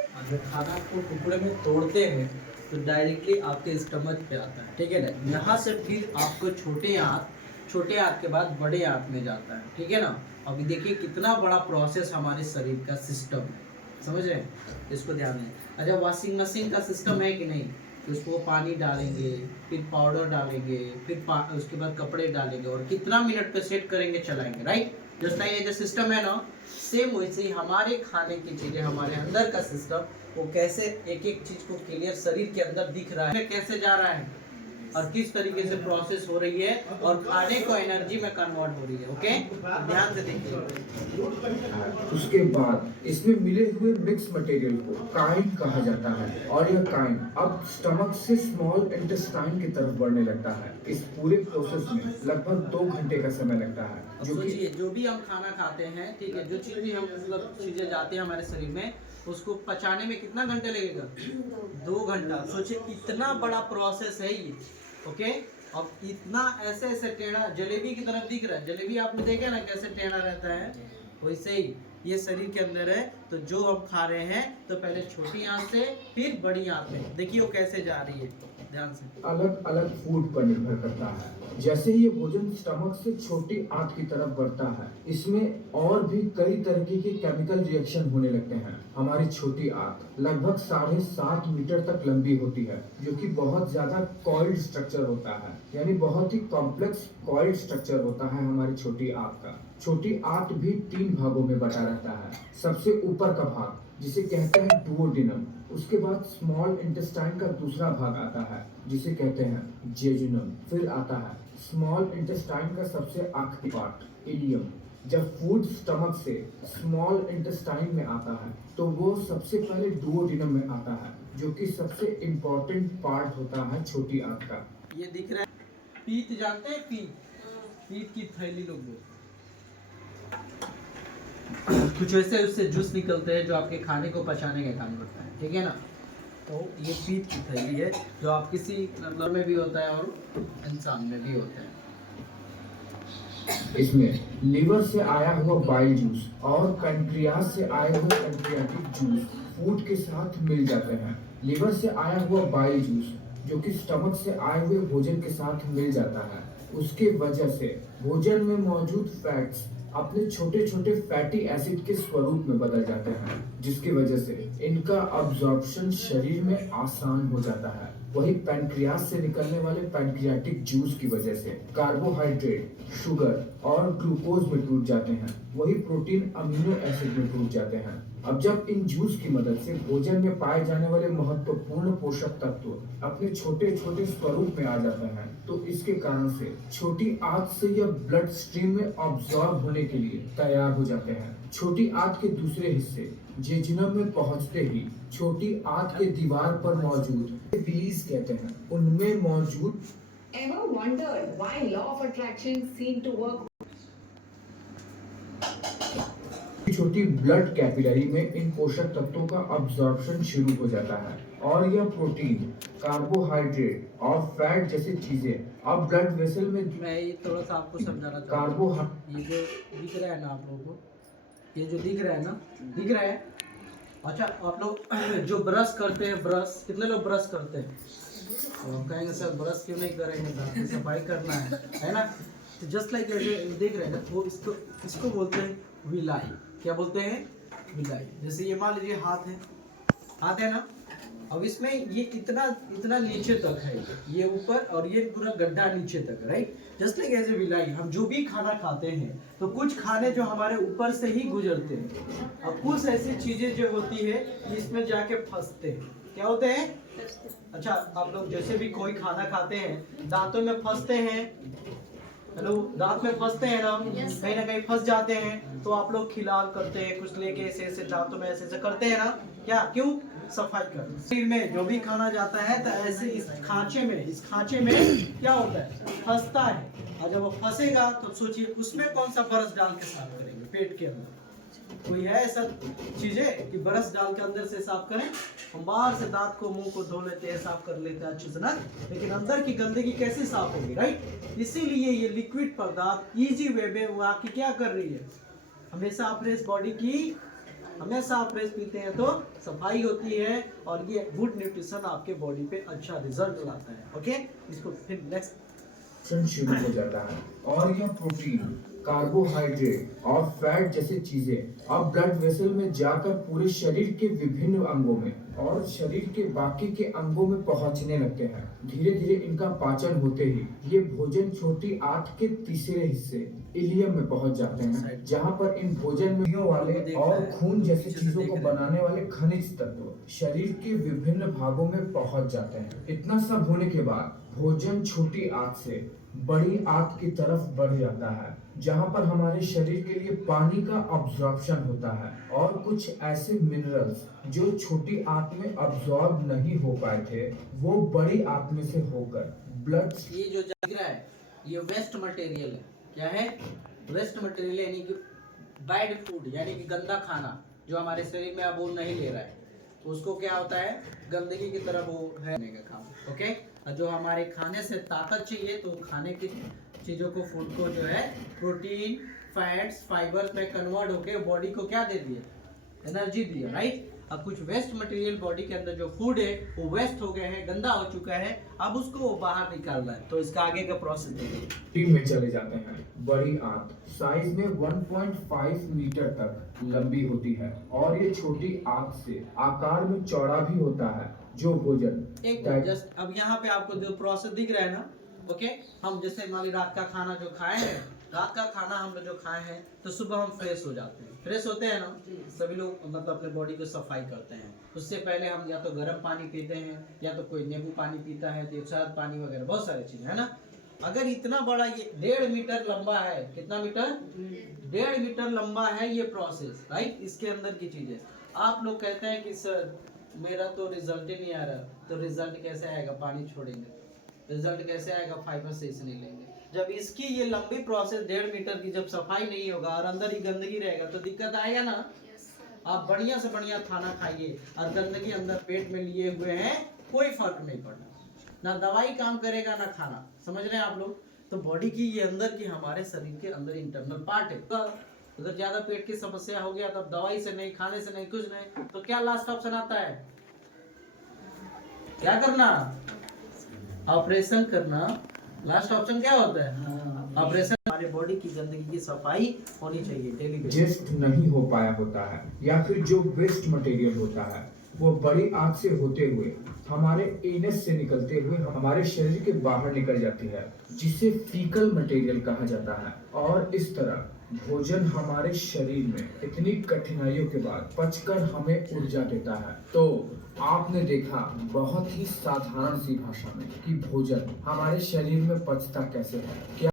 अगर खाना को टुकड़े में तोड़ते हैं तो डायरेक्टली आपके स्टमक पे आता है, ठीक है ना। यहाँ से फिर आपको छोटे आंत के बाद बड़े आंत में जाता है, ठीक है ना। अभी देखिए कितना बड़ा प्रोसेस हमारे शरीर का सिस्टम है, समझ रहे हैं, इसको ध्यान दें। अच्छा, वॉशिंग मशीन का सिस्टम है कि नहीं, तो उसको पानी डालेंगे, फिर पाउडर डालेंगे, फिर उसके बाद कपड़े डालेंगे और कितना मिनट पे सेट करेंगे, चलाएंगे, राइट। जस्ट लाइक ये जो सिस्टम है ना, सेम वैसे ही हमारे खाने की चीजें, हमारे अंदर का सिस्टम, वो कैसे एक एक चीज को क्लियर शरीर के अंदर दिख रहा है, कैसे जा रहा है और किस तरीके से प्रोसेस हो रही है और खाने को एनर्जी में कन्वर्ट हो रही है। ओके, ध्यान से देखिए। उसके बाद इसमें मिले हुए मिक्स मटेरियल को काइन कहा जाता है और यह काइन अब स्टमक से स्मॉल इंटेस्टाइन की तरफ बढ़ने लगता है। इस पूरे प्रोसेस में लगभग 2 घंटे का समय लगता है। जो भी हम खाना खाते हैं, ठीक है, जो चीज भी हम मतलब चीजें जाते हैं हमारे शरीर में, उसको पचाने में कितना घंटे लगेगा, 2 घंटा। सोचिए इतना बड़ा प्रोसेस है ये। ओके, अब इतना ऐसे ऐसे टेढ़ा जलेबी की तरफ दिख रहा है, जलेबी आपने देखा ना कैसे टेढ़ा रहता है, वैसे ही ये शरीर के अंदर है। तो जो हम खा रहे हैं तो पहले छोटी आंत से फिर बड़ी आंत में, देखिए वो कैसे जा रही है, ध्यान से। अलग अलग फूड पर निर्भर करता है। जैसे ये भोजन स्टमक से छोटी आंत की तरफ बढ़ता है, इसमें और भी कई तरीके के केमिकल रिएक्शन होने लगते हैं। हमारी छोटी आंत लगभग 7.5 मीटर तक लंबी होती है, जो कि बहुत ज्यादा कॉइल्ड स्ट्रक्चर होता है, यानी बहुत ही कॉम्प्लेक्स कॉइल्ड स्ट्रक्चर होता है हमारी छोटी आंत का। छोटी आंत भी 3 भागों में बटा रहता है। सबसे ऊपर का भाग जिसे कहते हैं डुओडेनम, उसके बाद स्मॉल इंटेस्टाइन का दूसरा भाग आता है जिसे कहते हैं जेजुनम, फिर आता है स्मॉल इंटेस्टाइन का सबसे आखिरी पार्ट इलियम। जब फूड स्टमक से स्मॉल इंटेस्टाइन में आता है तो वो सबसे पहले डुओडेनम में आता है, जो कि सबसे इम्पोर्टेंट पार्ट होता है छोटी आंत का। ये दिख रहा है पीत, जानते हैं पीत, पीत की थैली लोग बोलते हैं। कुछ वैसे उससे जूस निकलते हैं जो आपके खाने को पचाने का काम करता है, ठीक है ना। तो ये पीत की थैली है जो आप किसी जानवर में भी होता है और इंसान में भी होता है। इसमें लीवर से आया हुआ बाइल जूस और पैंक्रियास से आए हुए पैंक्रियाटिक जूस फूड के साथ मिल जाते हैं। लीवर से आया हुआ बाइल जूस जो कि स्टमक से आए हुए भोजन के साथ मिल जाता है, उसके वजह से भोजन में मौजूद फैट्स अपने छोटे छोटे फैटी एसिड के स्वरूप में बदल जाते हैं, जिसकी वजह से इनका अब्जॉर्प्शन शरीर में आसान हो जाता है। वही पैंक्रियास से निकलने वाले पैंक्रियाटिक जूस की वजह से कार्बोहाइड्रेट, शुगर और ग्लूकोज में टूट जाते हैं, वही प्रोटीन अमीनो एसिड में टूट जाते हैं। अब जब इन जूस की मदद से भोजन में पाए जाने वाले महत्वपूर्ण पोषक तत्व अपने छोटे छोटे स्वरूप में आ जाते हैं, तो इसके कारण से छोटी आंत से यह ब्लड स्ट्रीम में ऑब्जॉर्ब होने के लिए तैयार हो जाते हैं। छोटी आंत के दूसरे हिस्से जेजुनम में पहुंचते ही छोटी आंत के दीवार पर मौजूद विलीज कहते हैं, उनमें मौजूद Ever wondered why law of attraction seem to work? छोटी ब्लड कैपिलरी में इन पोषक तत्वों का अब्जॉर्प्शन शुरू हो जाता है और यह प्रोटीन, कार्बोहाइड्रेट और फैट जैसी चीजें अब ब्लड वेसल में। मैं ये थोड़ा सा आपको समझाना चाहता हूँ। ये जो दिख रहा है ना आप लोगों को, ये जो दिख रहा है ना, दिख रहा है। अच्छा, आप लोग जो ब्रश करते हैं, ब्रश कितने लोग ब्रश करते हैं? तो हम कहेंगे सर ब्रश क्यों नहीं करेंगे, दांत की सफाई करना है ना। तो जस्ट लाइक देख रहे हैं ना, वो इसको बोलते हैं विलाई। क्या बोलते हैं? विलाई। जैसे ये मान लीजिए हाथ है ना, अब इसमें ये इतना नीचे तक है, ये ऊपर और ये पूरा गड्ढा नीचे तक, right. Just like as a विलाई, हम जो भी खाना खाते हैं तो कुछ खाने जो हमारे ऊपर से ही गुजरते हैं, अब कुछ ऐसी चीजें जो होती है इसमें जाके फंसते हैं। क्या होते हैं? अच्छा, आप लोग जैसे भी कोई खाना खाते हैं दांतों में फंसते हैं, हेलो, दांत में फंसते हैं ना, कहीं ना कहीं फंस जाते हैं, तो आप लोग खिलाल करते हैं, कुछ लेके ऐसे ऐसे दांतों में ऐसे ऐसे करते हैं ना, क्या, क्यों? सफाई करना। शरीर में जो भी खाना जाता है तो ऐसे इस खांचे में क्या होता है? फंसता है। और जब वो फंसेगा तो सोचिए उसमें कौन सा ब्रश डाल के साफ करेंगे? पेट के अंदर कोई है ऐसा चीजें कि ब्रश डाल के अंदर से साफ करें? हम बाहर से दांत को, मुंह को धो लेते हैं, साफ कर लेते हैं अच्छे से ना, लेकिन अंदर की गंदगी कैसे साफ होगी, राइट। इसीलिए ये लिक्विड पदार्थ इजी वे में वो आके क्या कर रही है, हमेशा अपने इस बॉडी की हमेशा आप फ्रेश पीते हैं तो सफाई होती है और ये गुड न्यूट्रिशन आपके बॉडी पे अच्छा रिजल्ट लाता है। ओके, इसको फिर नेक्स्ट शुरू हो जाता है और यह प्रोटीन, कार्बोहाइड्रेट और फैट जैसी चीजें अब ब्लड वेसल में जाकर पूरे शरीर के विभिन्न अंगों में और शरीर के बाकी के अंगों में पहुंचने लगते हैं। धीरे धीरे इनका पाचन होते ही ये भोजन छोटी आंत के तीसरे हिस्से इलियम में पहुंच जाते हैं, जहां पर इन भोजन में वाले और खून जैसी चीजों को बनाने वाले खनिज तत्व शरीर के विभिन्न भागों में पहुंच जाते हैं। इतना सब होने के बाद भोजन छोटी आंत से बड़ी आंत की तरफ बढ़ जाता है, जहां पर हमारे शरीर के लिए पानी का अब्जॉर्प्शन होता है और कुछ ऐसे मिनरल्स जो छोटी आंत में अब्जॉर्ब नहीं हो पाए थे वो बड़ी आंत में से होकर ब्लड। ये जो दिख रहा है ये वेस्ट मटेरियल है। क्या है? वेस्ट मटेरियल यानी कि बैड फूड यानी कि गंदा खाना जो हमारे शरीर में अब वो नहीं ले रहा है, तो उसको क्या होता है गंदगी की तरफ वो है का काम। ओके, और जो हमारे खाने से ताकत चाहिए तो खाने की चीज़ों को फूड को जो है प्रोटीन, फैट्स, फाइबर में कन्वर्ट होके बॉडी को क्या दे दिए? एनर्जी दिया, राइट। अब कुछ वेस्ट मटेरियल बॉडी के अंदर जो फूड है वो वेस्ट हो गए हैं, गंदा हो चुका है, अब उसको वो बाहर निकालना है। तो इसका आगे का प्रोसेस देखिए। टीम में चले जाते हैं। बड़ी आंत साइज में 1.5 मीटर तक लंबी होती है और ये छोटी आंत से आकार में चौड़ा भी होता है। जो भोजन एक जस्ट अब यहाँ पे आपको जो प्रोसेस दिख रहा है ना, ओके, हम जैसे मान ली रात का खाना जो खाए हैं, रात का खाना हम लोग जो खाए हैं तो सुबह हम फ्रेश हो जाते हैं। फ्रेश होते हैं ना, सभी लोग मतलब अपने बॉडी को सफाई करते हैं। उससे पहले हम या तो गर्म पानी पीते हैं या तो कोई नींबू पानी पीता है, तो शहद पानी वगैरह बहुत सारी चीजें है ना। अगर इतना बड़ा ये 1.5 मीटर लंबा है, कितना मीटर? 1.5 मीटर लंबा है ये प्रोसेस, राइट। इसके अंदर की चीजें आप लोग कहते हैं कि सर मेरा तो रिजल्ट ही नहीं आ रहा, तो रिजल्ट कैसे आएगा? पानी छोड़ेंगे, रिजल्ट कैसे आएगा? फाइबर से इसे नहीं लेंगे। जब इसकी ये लंबी प्रोसेस 1.5 मीटर की जब सफाई नहीं होगा और अंदर ही गंदगी रहेगा तो दिक्कत आएगा ना। आप बढ़िया से बढ़िया खाना खाइए और गंदगी अंदर पेट में लिए हुए हैं, कोई फर्क नहीं पड़ना। ना दवाई काम करेगा ना खाना, समझ रहे हैं आप लोग। तो बॉडी की ये अंदर की हमारे शरीर के अंदर इंटरनल पार्ट है। अगर ज्यादा पेट की समस्या हो गया तब दवाई से नहीं, खाने से नहीं, कुछ नहीं, तो क्या लास्ट ऑप्शन आता है? क्या करना? ऑपरेशन करना। लास्ट ऑप्शन क्या होता है? ऑपरेशन। हमारे बॉडी की गंदगी की सफाई होनी चाहिए डेली बेसिस। डाइजेस्ट नहीं हो पाया होता है या फिर जो वेस्ट मटेरियल होता है वो बड़ी आंत से होते हुए हमारे एनस से निकलते हुए हमारे शरीर के बाहर निकल जाती है, जिसे फीकल मटेरियल कहा जाता है। और इस तरह भोजन हमारे शरीर में इतनी कठिनाइयों के बाद पचकर हमें ऊर्जा देता है। तो आपने देखा बहुत ही साधारण सी भाषा में कि भोजन हमारे शरीर में पचता कैसे है। क्या